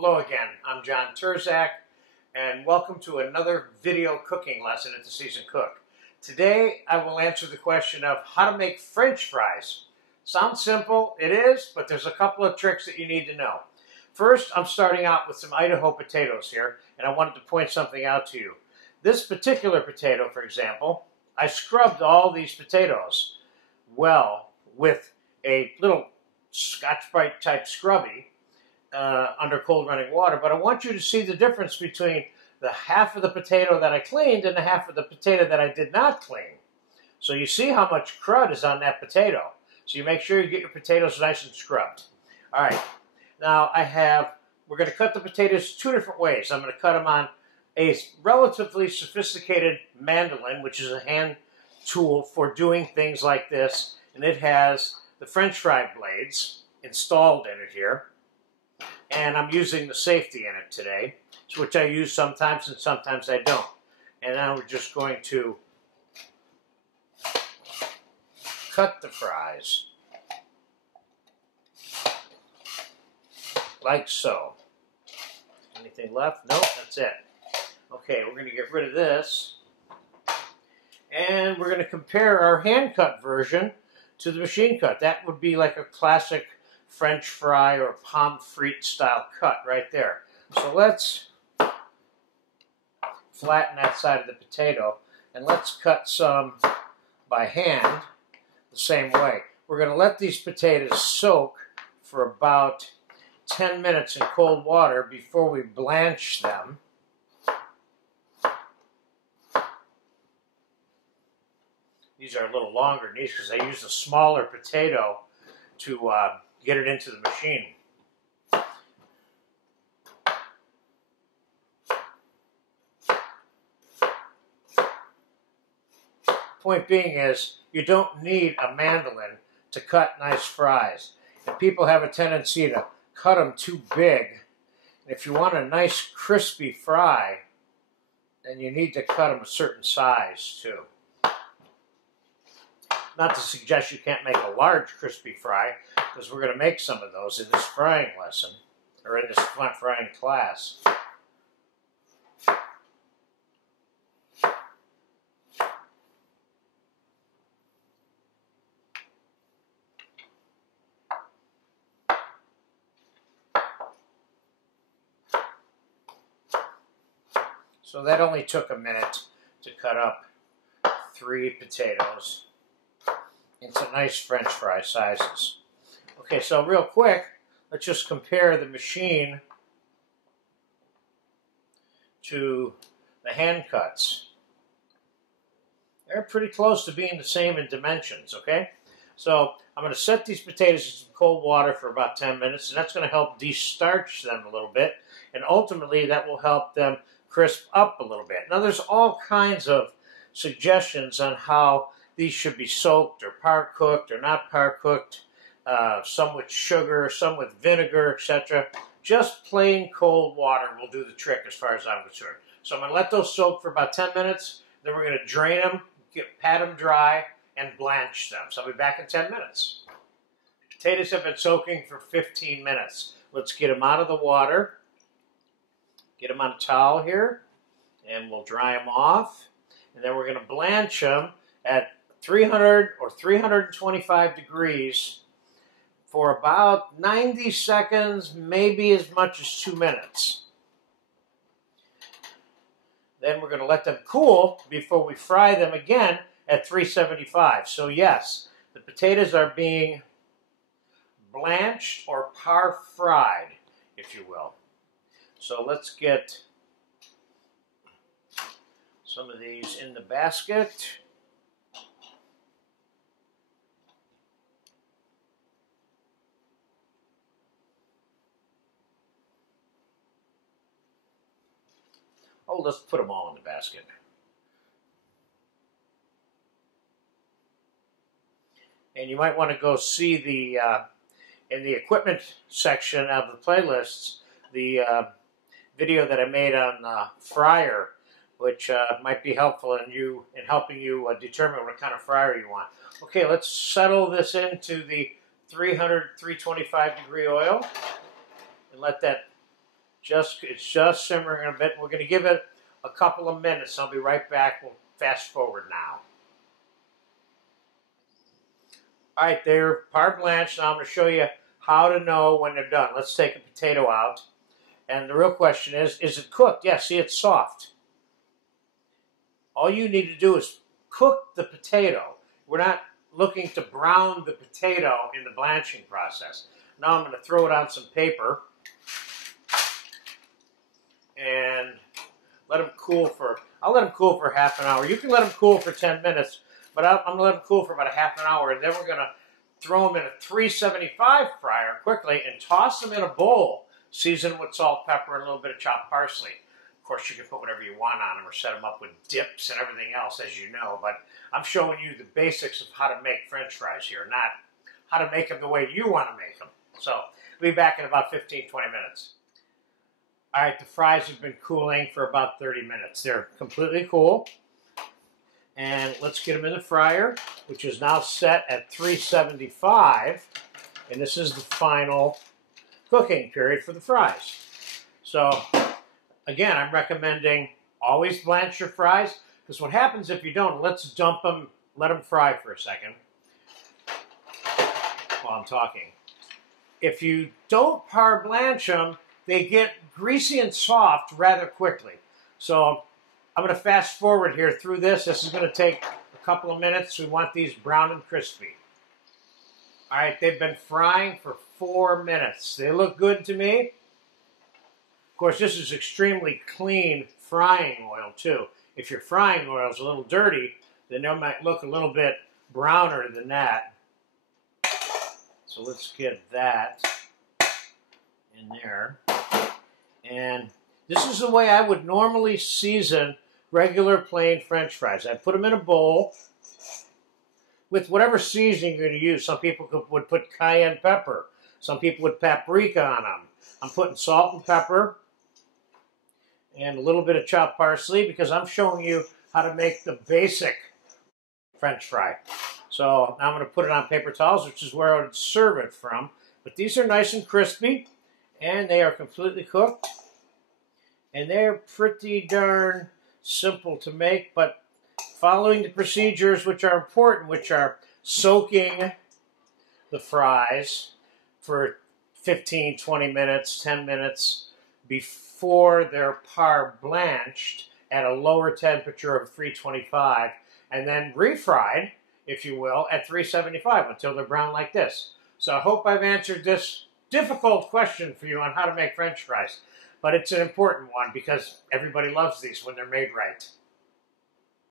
Hello again, I'm John Terzak, and welcome to another video cooking lesson at the Seasoned Cook. Today I will answer the question of how to make French fries. Sounds simple, it is, but there's a couple of tricks that you need to know. First, I'm starting out with some Idaho potatoes here, and I wanted to point something out to you. This particular potato, for example, I scrubbed all these potatoes well with a little Scotch-Brite type scrubby under cold running water, but I want you to see the difference between the half of the potato that I cleaned and the half of the potato that I did not clean. So you see how much crud is on that potato. So you make sure you get your potatoes nice and scrubbed. All right, now we're going to cut the potatoes two different ways. I'm going to cut them on a relatively sophisticated mandolin, which is a hand tool for doing things like this, and it has the French fry blades installed in it here. And I'm using the safety in it today, which I use sometimes and sometimes I don't. And now we're just going to cut the fries like so. Anything left? Nope, that's it. Okay, we're going to get rid of this. And we're going to compare our hand-cut version to the machine cut. That would be like a classic French fry or Pomme Frites style cut right there. So let's flatten that side of the potato and let's cut some by hand the same way. We're going to let these potatoes soak for about 10 minutes in cold water before we blanch them. These are a little longer than these because I used a smaller potato to get it into the machine. Point being is, you don't need a mandolin to cut nice fries. And people have a tendency to cut them too big. And if you want a nice crispy fry, then you need to cut them a certain size too. Not to suggest you can't make a large crispy fry, because we're going to make some of those in this frying lesson, or in this frying class. So that only took a minute to cut up 3 potatoes into nice French fry sizes. Okay, so real quick, let's just compare the machine to the hand cuts. They're pretty close to being the same in dimensions, okay? So I'm going to set these potatoes in some cold water for about 10 minutes, and that's going to help de-starch them a little bit, and ultimately that will help them crisp up a little bit. Now there's all kinds of suggestions on how these should be soaked or par-cooked or not par-cooked, some with sugar, some with vinegar, etc. Just plain cold water will do the trick as far as I'm concerned. So I'm going to let those soak for about 10 minutes, then we're going to drain them, pat them dry, and blanch them. So I'll be back in 10 minutes. Potatoes have been soaking for 15 minutes. Let's get them out of the water, get them on a towel here, and we'll dry them off. And then we're going to blanch them at 300 or 325 degrees for about 90 seconds, maybe as much as 2 minutes. Then we're going to let them cool before we fry them again at 375. So yes, the potatoes are being blanched or par-fried, if you will. So let's get some of these in the basket. Oh, let's put them all in the basket. And you might want to go see the, in the equipment section of the playlists, the video that I made on fryer, which might be helpful in helping you determine what kind of fryer you want. Okay, let's settle this into the 300, 325 degree oil and let that It's just simmering a bit. We're going to give it a couple of minutes. I'll be right back. We'll fast forward now. All right, they're par blanched. Now I'm going to show you how to know when they're done. Let's take a potato out. And the real question is it cooked? Yeah, see, it's soft. All you need to do is cook the potato. We're not looking to brown the potato in the blanching process. Now I'm going to throw it on some paper and let them cool for, I'll let them cool for half an hour. You can let them cool for 10 minutes, but I'm going to let them cool for about a half an hour, and then we're going to throw them in a 375 fryer quickly and toss them in a bowl, seasoned with salt, pepper, and a little bit of chopped parsley. Of course, you can put whatever you want on them or set them up with dips and everything else, as you know, but I'm showing you the basics of how to make French fries here, not how to make them the way you want to make them. So, we'll be back in about 15, 20 minutes. All right, the fries have been cooling for about 30 minutes. They're completely cool. And let's get them in the fryer, which is now set at 375. And this is the final cooking period for the fries. So, again, I'm recommending always blanch your fries, because what happens if you don't, let's dump them, let them fry for a second while I'm talking. If you don't par blanch them, they get greasy and soft rather quickly. So I'm going to fast forward here through this. This is going to take a couple of minutes. We want these brown and crispy. All right, they've been frying for 4 minutes. They look good to me. Of course, this is extremely clean frying oil, too. If your frying oil is a little dirty, then they might look a little bit browner than that. So let's get that in there. And this is the way I would normally season regular plain French fries. I put them in a bowl with whatever seasoning you're going to use. Some people would put cayenne pepper. Some people would paprika on them. I'm putting salt and pepper and a little bit of chopped parsley because I'm showing you how to make the basic French fry. So now I'm going to put it on paper towels, which is where I would serve it from. But these are nice and crispy, and they are completely cooked. And they're pretty darn simple to make, but following the procedures which are important, which are soaking the fries for 15, 20 minutes, 10 minutes before they're par blanched at a lower temperature of 325, and then refried, if you will, at 375 until they're brown like this. So I hope I've answered this difficult question for you on how to make French fries. But it's an important one because everybody loves these when they're made right.